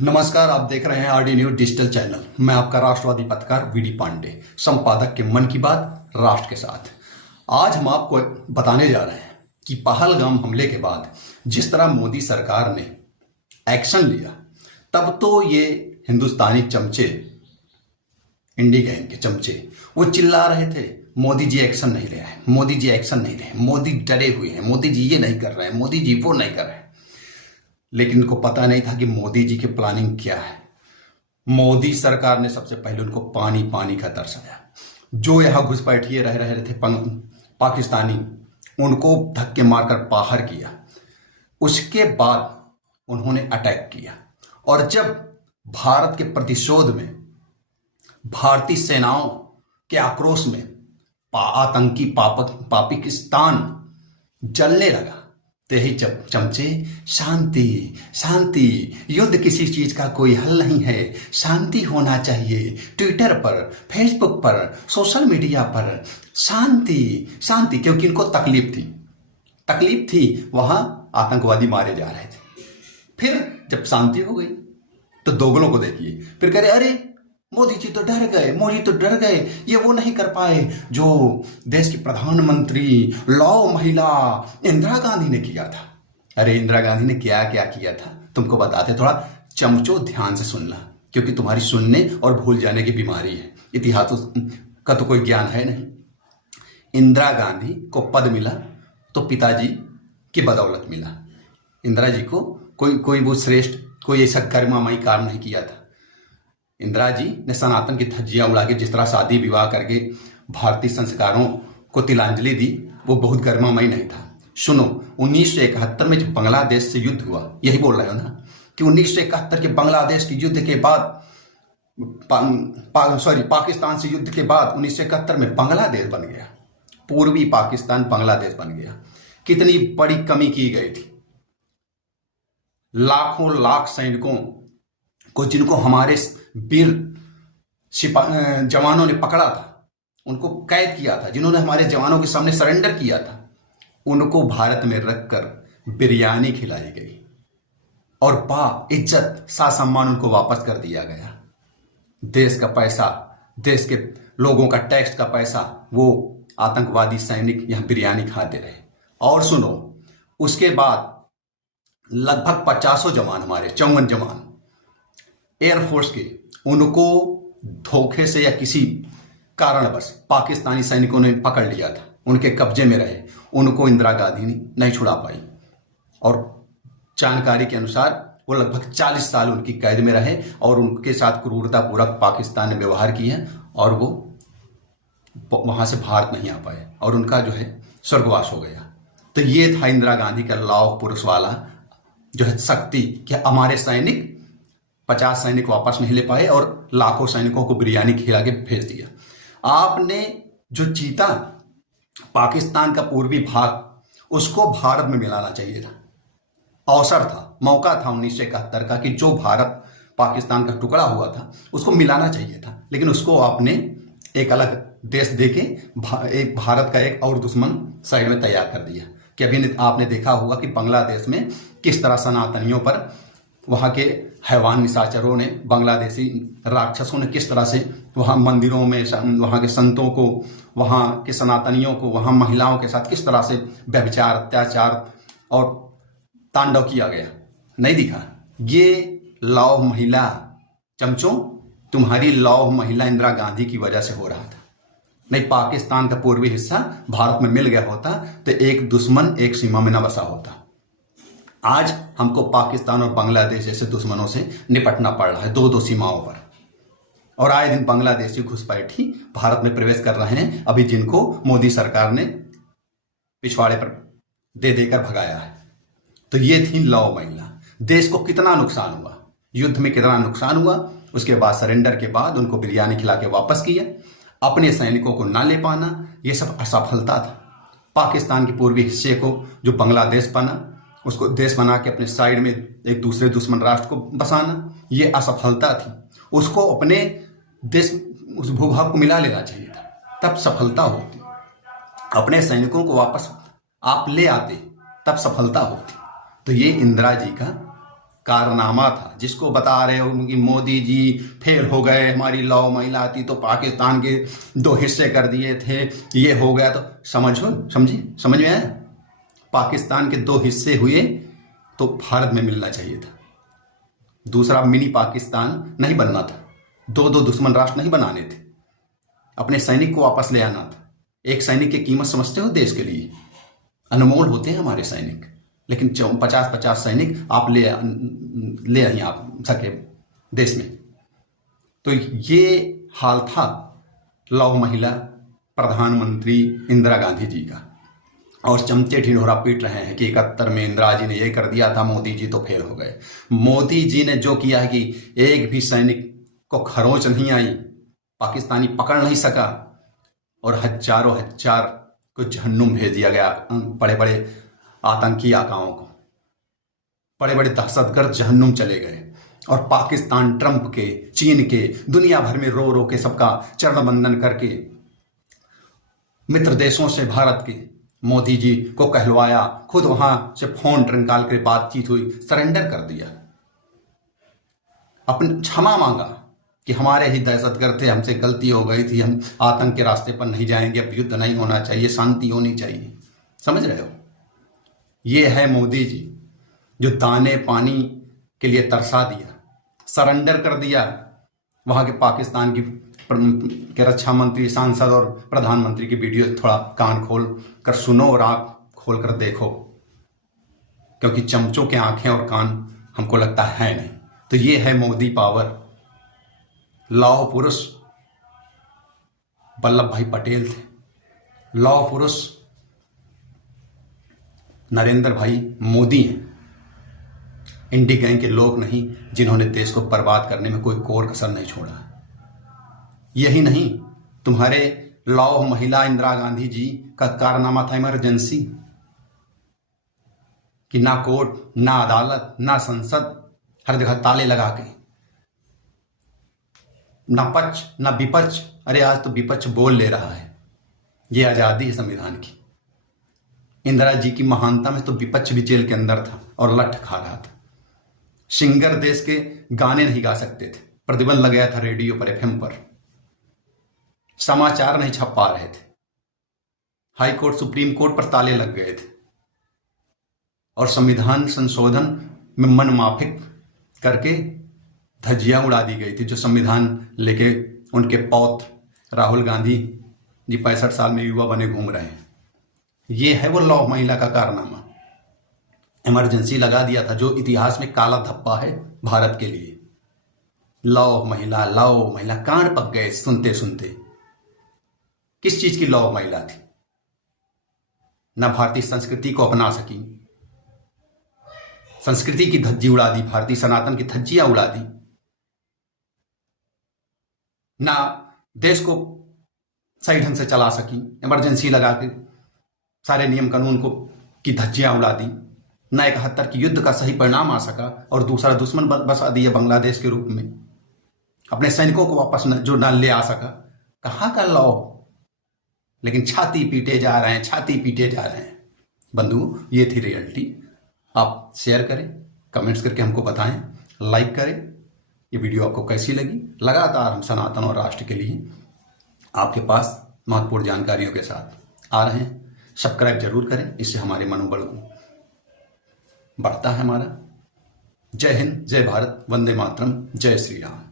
नमस्कार, आप देख रहे हैं आरडी न्यूज डिजिटल चैनल। मैं आपका राष्ट्रवादी पत्रकार वीडी पांडे, संपादक के मन की बात राष्ट्र के साथ। आज हम आपको बताने जा रहे हैं कि पहलगाम हमले के बाद जिस तरह मोदी सरकार ने एक्शन लिया, तब तो ये हिंदुस्तानी चमचे, इंडी गैंग के चमचे, वो चिल्ला रहे थे मोदी जी एक्शन नहीं ले रहे हैं, मोदी जी एक्शन नहीं ले रहे हैं, मोदी डरे हुए हैं, मोदी जी ये नहीं कर रहे हैं, मोदी जी वो नहीं कर रहे हैं। लेकिन उनको पता नहीं था कि मोदी जी की प्लानिंग क्या है। मोदी सरकार ने सबसे पहले उनको पानी पानी का तरसाया। जो यहाँ घुसपैठिए रह रहे थे पाकिस्तानी, उनको धक्के मारकर बाहर किया। उसके बाद उन्होंने अटैक किया, और जब भारत के प्रतिशोध में, भारतीय सेनाओं के आक्रोश में आतंकी पाकिस्तान जलने लगा, ते ही चमचे शांति शांति, युद्ध किसी चीज का कोई हल नहीं है, शांति होना चाहिए। ट्विटर पर, फेसबुक पर, सोशल मीडिया पर शांति शांति, क्योंकि इनको तकलीफ थी वहां आतंकवादी मारे जा रहे थे। फिर जब शांति हो गई तो दोगलों को देखिए, फिर कह रहे अरे मोदी जी तो डर गए, ये वो नहीं कर पाए जो देश की प्रधानमंत्री लौ महिला इंदिरा गांधी ने किया था। अरे इंदिरा गांधी ने क्या क्या किया था तुमको बताते, थोड़ा चमचो ध्यान से सुनना, क्योंकि तुम्हारी सुनने और भूल जाने की बीमारी है। इतिहास का तो कोई ज्ञान है नहीं। इंदिरा गांधी को पद मिला तो पिताजी की बदौलत मिला। इंदिरा जी को कोई वो श्रेष्ठ, कोई ऐसा गरिमामयी काम नहीं किया था। इंदिरा जी ने सनातन की धज्जियां उड़ा के जिस तरह शादी विवाह करके भारतीय संस्कारों को तिलांजलि दी, वो बहुत गरिमामयी नहीं था। सुनो, 1971 में जब बांग्लादेश से युद्ध हुआ, यही बोल रहे हो ना कि 1971 के बांग्लादेश के युद्ध के बाद, पाकिस्तान से युद्ध के बाद 1971 में बांग्लादेश बन गया, पूर्वी पाकिस्तान बांग्लादेश बन गया। कितनी बड़ी कमी की गई थी। लाखों लाख सैनिकों को, जिनको हमारे वीर जवानों ने पकड़ा था, उनको कैद किया था, जिन्होंने हमारे जवानों के सामने सरेंडर किया था, उनको भारत में रखकर बिरयानी खिलाई गई और इज्जत सम्मान उनको वापस कर दिया गया। देश का पैसा, देश के लोगों का टैक्स का पैसा, वो आतंकवादी सैनिक यहां बिरयानी खाते रहे। और सुनो, उसके बाद लगभग 50 जवान, हमारे 54 जवान एयरफोर्स के, उनको धोखे से या किसी कारणवश पाकिस्तानी सैनिकों ने पकड़ लिया था, उनके कब्जे में रहे, उनको इंदिरा गांधी नहीं छुड़ा पाई। और जानकारी के अनुसार वो लगभग 40 साल उनकी कैद में रहे और उनके साथ क्रूरतापूर्वक पाकिस्तान ने व्यवहार किया, और वो वहां से भारत नहीं आ पाए और उनका जो है स्वर्गवास हो गया। तो ये था इंदिरा गांधी का लौह पुरुष वाला जो है शक्ति, कि हमारे सैनिक 50 सैनिक वापस नहीं ले पाए और लाखों सैनिकों को बिरयानी खिला के भेज दिया। आपने जो जीता पाकिस्तान का पूर्वी भाग, उसको भारत में मिलाना चाहिए था। अवसर था, मौका था 1971 का, कि जो भारत पाकिस्तान का टुकड़ा हुआ था उसको मिलाना चाहिए था, लेकिन उसको आपने एक अलग देश देके एक भारत का एक और दुश्मन साइड में तैयार कर दिया। कि अभी आपने देखा होगा कि बांग्लादेश में किस तरह सनातनियों पर वहां के हैवान निशाचरों ने, बांग्लादेशी राक्षसों ने किस तरह से वहां मंदिरों में वहां के संतों को, वहां के सनातनियों को, वहां महिलाओं के साथ किस तरह से व्यभिचार, अत्याचार और तांडव किया गया। नहीं दिखा? ये लौह महिला चमचों, तुम्हारी लौह महिला इंदिरा गांधी की वजह से हो रहा था। नहीं, पाकिस्तान का पूर्वी हिस्सा भारत में मिल गया होता तो एक दुश्मन एक सीमा में न बसा होता। आज हमको पाकिस्तान और बांग्लादेश जैसे दुश्मनों से निपटना पड़ रहा है, दो सीमाओं पर। और आए दिन बांग्लादेशी घुसपैठी भारत में प्रवेश कर रहे हैं, अभी जिनको मोदी सरकार ने पिछवाड़े पर दे देकर भगाया है। तो ये थी लौ महिला। देश को कितना नुकसान हुआ, युद्ध में कितना नुकसान हुआ, उसके बाद सरेंडर के बाद उनको बिरयानी खिला के वापस किया। अपने सैनिकों को ना ले पाना, ये सब असफलता था। पाकिस्तान के पूर्वी हिस्से को जो बांग्लादेश बना, उसको देश बना के अपने साइड में एक दूसरे दुश्मन राष्ट्र को बसाना, ये असफलता थी। उसको अपने देश, उस भूभाग को मिला लेना चाहिए था, तब सफलता होती। अपने सैनिकों को वापस आप ले आते, तब सफलता होती। तो ये इंदिरा जी का कारनामा था, जिसको बता रहे हो कि मोदी जी फेल हो गए, हमारी लौ महिला थी तो पाकिस्तान के 2 हिस्से कर दिए थे, ये हो गया, तो समझ में आया? पाकिस्तान के 2 हिस्से हुए तो भारत में मिलना चाहिए था। दूसरा मिनी पाकिस्तान नहीं बनना था, 2 दुश्मन राष्ट्र नहीं बनाने थे, अपने सैनिक को वापस ले आना था। एक सैनिक की कीमत समझते हो? देश के लिए अनमोल होते हैं हमारे सैनिक, लेकिन 50-50 सैनिक आप ले नहीं आ सके देश में। तो ये हाल था लौह महिला प्रधानमंत्री इंदिरा गांधी जी का, और चमचे ढिंढोरा पीट रहे हैं कि 71 में इंदिरा जी ने ये कर दिया था, मोदी जी तो फेल हो गए। मोदी जी ने जो किया है कि एक भी सैनिक को खरोंच नहीं आई, पाकिस्तानी पकड़ नहीं सका, और हजारों हजार को जहन्नुम भेज दिया गया। बड़े बड़े आतंकी आकाओं को, बड़े बड़े दहशतगर्द जहन्नुम चले गए। और पाकिस्तान ट्रंप के, चीन के, दुनिया भर में रो रो के सबका चरण वंदन करके मित्र देशों से भारत के मोदी जी को कहलवाया, खुद वहां से फोन निकाल कर बातचीत हुई, सरेंडर कर दिया, अपनी क्षमा मांगा कि हमारे ही दहशतगर्द थे, हमसे गलती हो गई थी, हम आतंक के रास्ते पर नहीं जाएंगे, अब युद्ध नहीं होना चाहिए, शांति होनी चाहिए। समझ रहे हो? ये है मोदी जी जो दाने पानी के लिए तरसा दिया, सरेंडर कर दिया वहां के पाकिस्तान के रक्षा मंत्री, सांसद और प्रधानमंत्री की वीडियो थोड़ा कान खोल कर सुनो और आंख खोल कर देखो, क्योंकि चमचों के आंखें और कान हमको लगता है नहीं। तो ये है मोदी पावर। लौह पुरुष वल्लभ भाई पटेल थे, लौह पुरुष नरेंद्र भाई मोदी हैं। इंडी गैंग के लोग नहीं जिन्होंने देश को बर्बाद करने में कोई कोर कसर नहीं छोड़ा। यही नहीं, तुम्हारे लौह महिला इंदिरा गांधी जी का कारनामा था इमरजेंसी, कि ना कोर्ट, ना अदालत, ना संसद, हर जगह ताले लगा के, ना पक्ष ना विपक्ष। अरे आज तो विपक्ष बोल ले रहा है, ये आजादी है संविधान की। इंदिरा जी की महानता में तो विपक्ष भी जेल के अंदर था और लठ खा रहा था। सिंगर देश के गाने नहीं गा सकते थे, प्रतिबंध लग गया था रेडियो पर, एफएम पर, समाचार नहीं छप पा रहे थे, हाई कोर्ट, सुप्रीम कोर्ट पर ताले लग गए थे, और संविधान संशोधन में मन माफिक करके धज्जियां उड़ा दी गई थी। जो संविधान लेके उनके पौत राहुल गांधी जी 65 साल में युवा बने घूम रहे हैं। ये है वो लौह महिला का कारनामा। इमरजेंसी लगा दिया था, जो इतिहास में काला धब्बा है भारत के लिए। लौह महिला कान पक गए सुनते सुनते। किस चीज की लौह महिला थी? ना भारतीय संस्कृति को अपना सकी, संस्कृति की धज्जी उड़ा दी, भारतीय सनातन की धज्जियां उड़ा दी, ना देश को सही ढंग से चला सकी, इमरजेंसी लगा के सारे नियम कानून को की धज्जियां उड़ा दी, ना 71 की युद्ध का सही परिणाम आ सका, और दूसरा दुश्मन बसा दिया बांग्लादेश के रूप में, अपने सैनिकों को वापस जो न ले आ सका। कहां का लौ? लेकिन छाती पीटे जा रहे हैं, छाती पीटे जा रहे हैं। बंधु, ये थी रियलिटी। आप शेयर करें, कमेंट्स करके हमको बताएं, लाइक करें। ये वीडियो आपको कैसी लगी? लगातार हम सनातन और राष्ट्र के लिए आपके पास महत्वपूर्ण जानकारियों के साथ आ रहे हैं। सब्सक्राइब जरूर करें, इससे हमारे मनोबल को बढ़ता है हमारा। जय हिंद, जय भारत, वंदे मातरम, जय श्री राम।